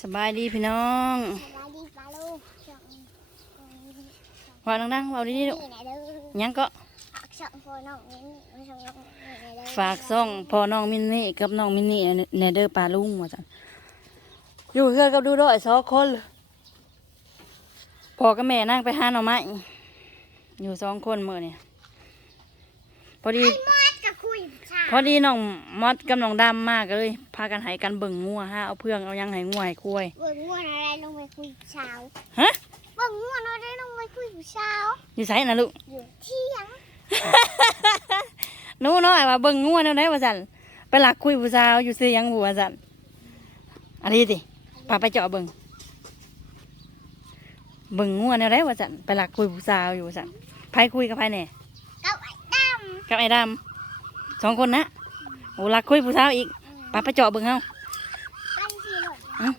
สบายดีพี่น้องสวัสดีปลาลูกช่งว่าดังๆเบาดีนี่ลูกยังก็ฝากช่งพ่อน้องนี่ไม่ช่องน้องนี่ไหนเด้อฝากซ่องพ่อน้องมินนี่กับน้องมินนี่เนเดอร์ปลาลุงว่าจันอยู่เพื่อนกับดูด้วยสองคนพ่อกับแม่นั่งไปหาหน่อไม้อยู่สองคนเมื่อเนี่ยพอดี พอดีน้องมอดกับน้องดำมากเลย พากันใหายกันเบิ่งงัวฮะเอาเพื่องเอายังใหายงัวใหายกล้วยเบิ่งง่วนอะไรลงไปคุยเช้าฮะเบิ่งง่วนอะไรลงไปคุยเช้าอยู่ไสนะลูกอยู่เที่ยงหนู้น้อยว่าเบิ่งงัวแนวไหนว่าสั่นไปหลักคุยผู้สาวอยู่ซื้อหยังบัวาสั่นอันนี้สิพาไปเจาะเบิ่งเบิ่งงัวแนวไหนว่าสั่นไปหลักคุยผู้สาวอยู่ว่าสั่นไผคุยกับไผแหน่กับไอ้ดกับไอ้ดำ สองคนนะโอ้หลักคุยผู้สาวอีกำพาไปเจาะเบิ่งเฮาไปสิหลดอืม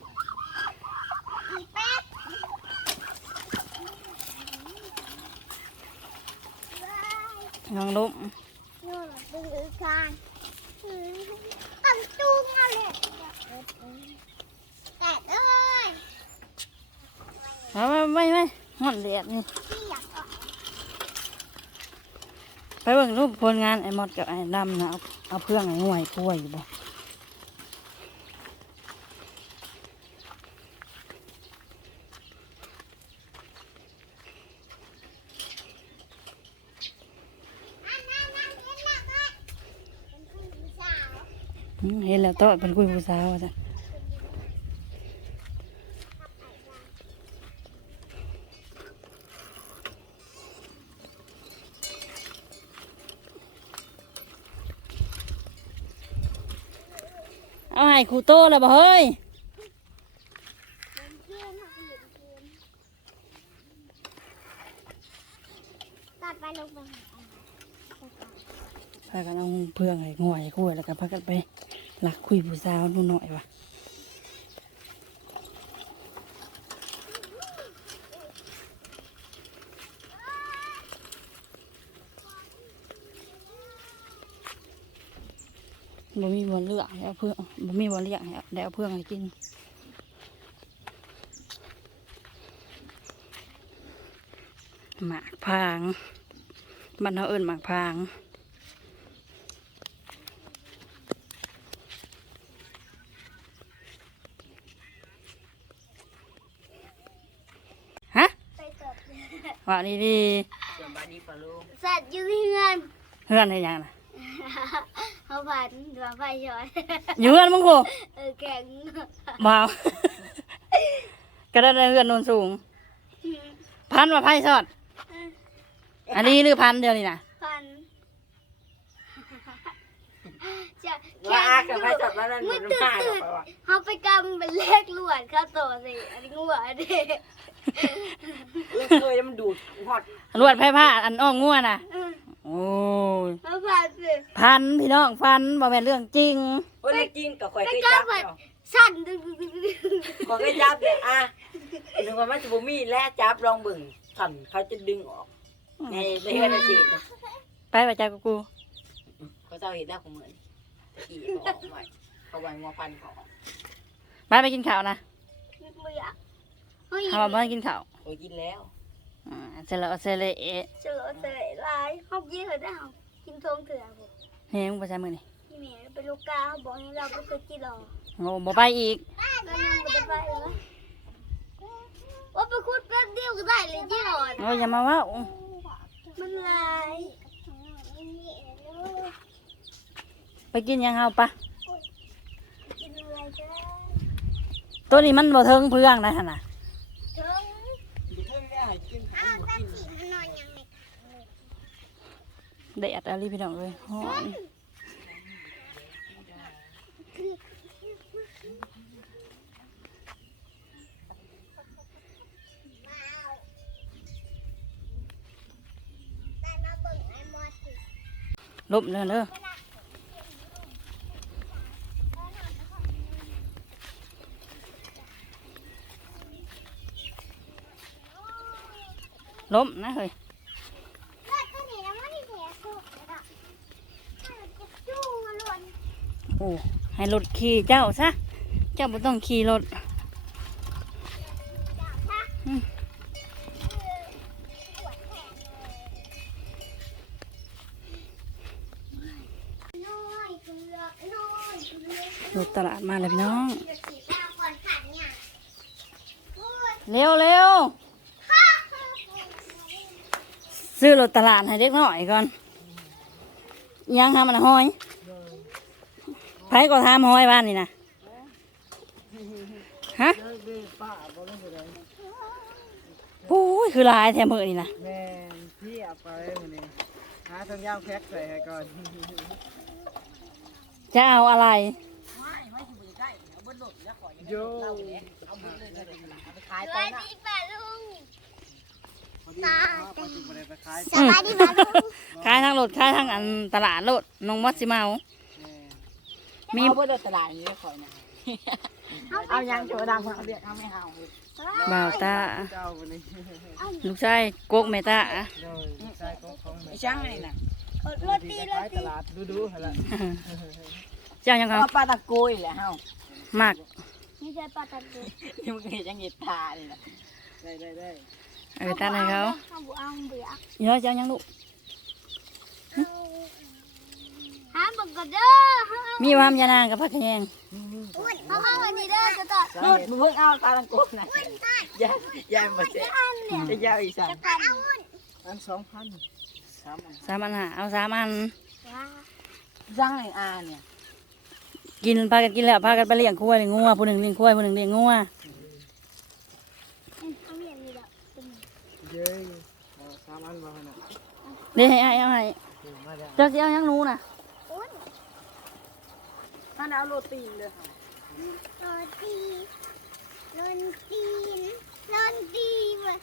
อีแป๊ดว้ายน้องลุมโน่นดูกันตั้งจุ้งอะไรแต่เอ้ยเอาไปไปไปห่อนเดียดนี่ ที่อยากออก ไปเบิ่งรูปผลงานไอ้มอดกับไอ้ดำนะเอาเอาเพื่องไอ้ห่วยกล้วยอยู่บ่อันนั้นนั่นเห็นแล้วเต้เห็นแล้วโต๊ะเป็นคุยผู้สาวว่า เอาให้ครูโตแล้วบ่เฮ้ยเป็นเพื่อนเขาก็อยู่เพื่อนตัดไปลงไปหาอันนั้นพากันเอาเพื่องไอ้ง่วยกล้วยแล้วก็พากันไปหลักคุยผู้สาวนู่นหน่อยว่ะ บ่มีบอลเลือกให้เอาเพื่องบ่มีบอลเลี้ยงให้เอาได้เอาเพื่องให้กินหมากพรางมันเขาเอิ้นหมากพรางฮะไปเกิดว่าดีดีสัตว์อยู่ที่เงินๆเฮือนให้ยังนะ เขาผ่านหัวไฟย้อยอยู่เฮือนมึงกูเออแข็งบ่าวก็ได้ได้เฮือนโนนสูง พันว่าไพ่สอด อันนี้หรือพันเดียวนี่นะพันจะว่าแข็อางกับไพ่จับแล้วนั่นมืมัอนมันตื่นมาตื่นกับไปว่ะเขาไปกำเป็นเลขลวดเข้าโตสิอันนี้งัวอันนี้เออเคยแล้วมันดูดฮอดรวดไพ่ผ้าอันอ้อมง่วน่ะ โอ้ยเขาผ่านสิพันพี่น้องพันบ่แม่นเรื่องจริง โอ้ยแล้วจริงกับข่อยเคยจับเนาะสั่นดึงดึงดึงดึงข่อยเคยจับเนี่ยอะถึงว่ามันจะบ่มีแล้วจับลองเบิ่งสั่นเขาจะดึงออกในในเฮือนอาชีพนะไปไปจากบกูเขาเจ้าเห็นแล้วของเหมือนขี่เขาออกไว้เขาไว้งัวพันเขาออกไปไปกินข้าวนะมืออะเฮ้ยทำมาบ้านกินข้าว โอ้ยกินแล้ว อ่าเสร็จแล้วเอาเสร็จเลยเอ๊ะเจอเสยลายเขายี่เหรอได้เขากินทงเถื่อนผมเฮ้ยมึงไปใช้มือนี่พี่เมย์เป็นลูกกาเขาบอกให้เราไปซื้อกิโลโอ้บ่ไปอีกก็ยังไม่ได้ไปเหรอว่าไปคุดแป๊บเดียวก็ได้เลยยี่หลอดโอ้ยอย่ามาเว่ามันลายไปกินยังเฮาปะกินอะไรจ้าตัวนี้มันบ่เทิงเพื่องนะหั่นน่ะ ถึง เดี๋ยวเพิ่งได้ให้ กินอ้าวตาสีมันนอนยังไงแดดอะไรพี่น้องเลยฮ้อนได้มาเบิ่งไอ้มอสสิลบเลยเด้อล้มนะเฮ้ย เลือดตัวนี้แล้วมันนี่เสียสุดแล้วก็ถ้าเราจ ล้มนะเฮ้ยโอ้ให้รถขี่เจ้าซะ เจ้าไม่ต้องขี่รถรถตลาดมาเลยพี่น้อง เร็วเร็ว ซื้อรถตลาดให้เด็กน้อยก่อนยังทำมันห้อยไผก็ทำห้อยบ้านนี่นะฮะโอ้ยคือหลายแถมมือนี่นะแม่นพี่เอาไปมื้อนี้หาทั้งยางแพ็คใส่ให้ก่อน จะเอาอะไรโย่ขายสไปวัสนะดีป้าลุงพอดีเอาไปจุบ่ ได้ไปขายสวัสดีป้าลุงขายทางรถขายทางอันตลาดรถน้องมอสสิเมาแม่มีเอาบ่ได้ตลาดนี้ข่อยนะเอายังโจดังเอาเรียกเอาไม่เอาบ่าวตาเจ้าวันนี้ลูกชายกกเมตาเลยใส่ของของแม่ไอ้ช่างนี่น่ะโรตีที่โรขายตีตลาดดูๆหั่นล่ะเจ้ายังเขาเอาปลาตะโกยแหละเฮามากนี่ใช่ปลาตะกุที่มึงเห็นยังเห็ดตานี่น่ะได้ได้ได้ เออตาให้เขาเอาบุเอาเบื่อเยอะเจ้ายังลูกห้ามบอกกันเด้อห้ามมีความยานางกับพักแยงอุ้ยเขาเอาวันนี้เด้อจะต่อโนู่นมึงเพิ่งเอาปลาตะโกยน่ะยายยายมาเสร็จอันเนี่ยจะยาวอีสันจะเอาอุ่นอัน2,000สามอันสามอันหาเอาสามอันว้าช่างไอ้อาเนี่ยกินพากันกินแล้วพากันไปเลี้ยงควายเลี้ยงงัวผู้หนึ่งเลี้ยงควายผู้หนึ่งเลี้ยงงัว เอาอย่างนี้เด้อเย้ยเอาสามอันบ่หั่นน่ะเดี๋ยวให้อ้ายเอาให้เดี๋ยวมาเด้อเจ้าสิเอายังหนูน่ะอุ่นถ้าเอาโรตีนเลยโรตีโรตีโรตีเว้ย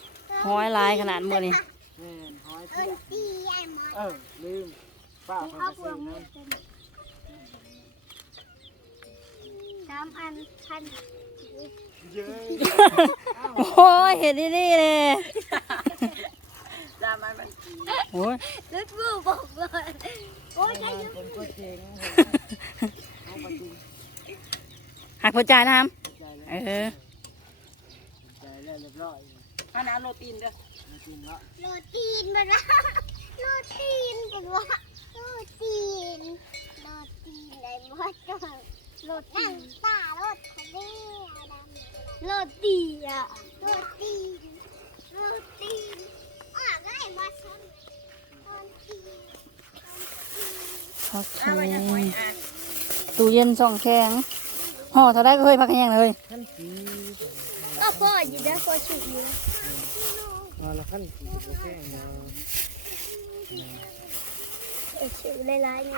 ห้อยลายขนาดมือนี่แม่นหอยโรเปียกตีไอ้หมอเออลืมป้าเพิ่นเอาก็พวซื้งอมือนะเป็นสามอันพันเย้ย โอ้ยเห็นดีๆเลยจามันมันโอ้ยลึกมือบอกเลยโอ้ยใช่ยุคนก็เจ๋งเอาไปจริงหักหัวใจนะครับใจแล้วเออใจแล้วเรียบร้อยถ้าเอาโรตีนเด้อมาจริงแล้วโรตีนไปละโรตีนไปละโรตีนโรตีนไหนบ้าง โรตีนตาโรตีนโรตีอะโรตีนโรตีนอะได้มาชนโรตีนโอเคเอาไว้ยังไงอะตู้เย็นสองแข็งห่อเท่าได้ก็เฮ้ยพักแห้งเลยขั้นสีก็พ่ออยู่นะพ่อชุดอยู่นะเออแล้วขั้นสีโอเคเนาะเออชุดลายๆนี่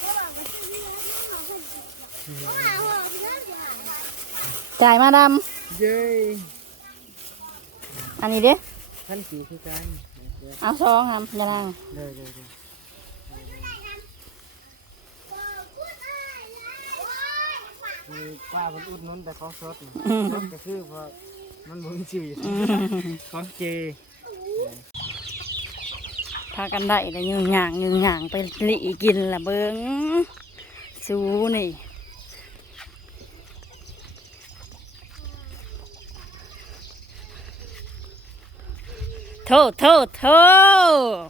พ่อบอกว่าชุ จะหายจ่ายมาดเย้ยำอันนี้เด้ขั้นสีคือกันเอาซองครับยานางเลยเลยเลยมีป้ามันอุดหนุนแต่ของสดนี่สดก็คือเพราะมันบ่มีชื่ออืมของเจพากันได้แต่ยืงหยางยืงหยางไปหลีกินละเบิงสูนี่ โทษโทษโทษ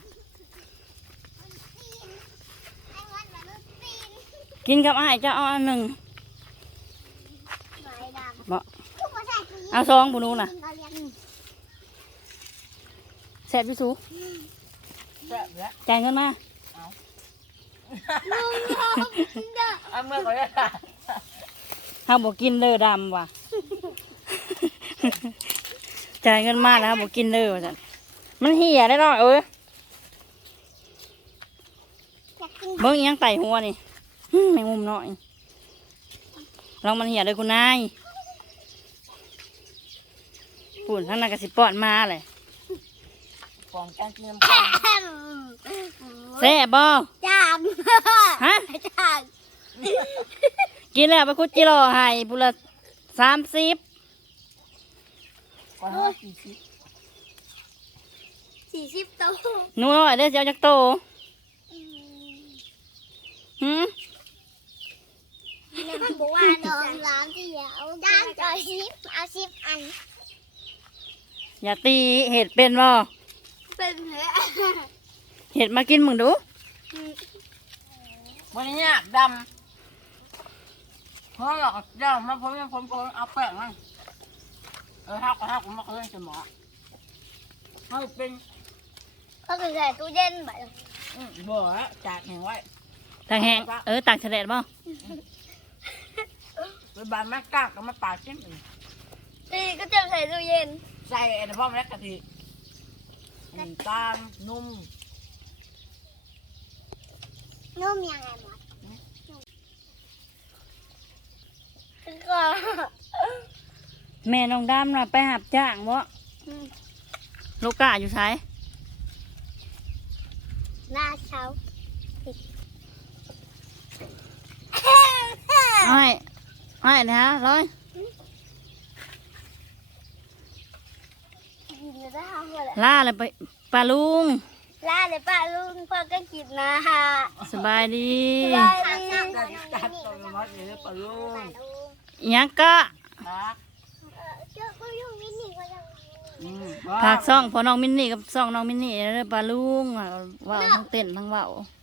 กินกับอ้ายเจะเอาอันหนึ่งบ่เอาซองบุนูน่ะแซ่บพี่สูแซ่บแล้วจ่ายเงินมาเอาเมื่อก่อนเลยเฮาบอกกินเด้อดำว่ะจ่ายเงินมาแล้วเฮาบอกกินเด้อว่าซั่น มันเหี่ยได้ดอกเอ้ยเบิ่งอีหยังไต่หัวนี่หึแมงมุมน้อยลองมันเหี่ยเลยคุณนายปุ่นทั้งนั้นก็สิป้อนมาเลยกองการกินน้ำกันแซ่บบ่จางฮะจางกินแล้วไปคุดจิโร่ให้บุละสามสิบก่อนห้าสี่สิบ สี่สิบโตหนูน้อยได้อเจ้าจักโตหืมเนี่ยบอกว่าน้องร้านที่เอาจางจอยสิบเอาสิบอัน อย่าตีเห็ดเป็นบ่เป็นแผลเห็ดมากินมึงดูวันนี้เนี่ยดำเพราะหลอกเจ้ามาพ้นพ้นพ้นเอาแป้งนั่นเออฮักก็ฮักมาเคยสมอให้เป็น ก็คือใส่ตู้เย็นไปอืมบ่อจากแห่งไว้ตากแห้งเออตากแฉลดบ่ไปบานแม่กากก็มาปาดจิ้มอีกตีก็จะใส่ตู้เย็นใส่ไอ้พ่อแม่กะทิน้ำตาลนุ่มนุ่มยังไงหมดก็แม่น้องดำน่ะไปหับจ้างบ่ลูกกาอยู่ไสหน้าเช้าอ้อยอ้อยนะฮะร้อยกินจะทำอะไรล่าเลยไปปลาลุงลาเลยป้าลุงพ่อก็กินนะฮะสบายดีบายดีจัดจัดตัวมัดเลยปลาลูกอิหยังกะ ครับ เจ้าก็ยุ่งวินี่ก็ยัง อืมผักซ่องพอน้องมินนี่กับซ่องน้องมินนี่เด้อปลาลุงว่าทั้งเต้นทั้งเว้าเ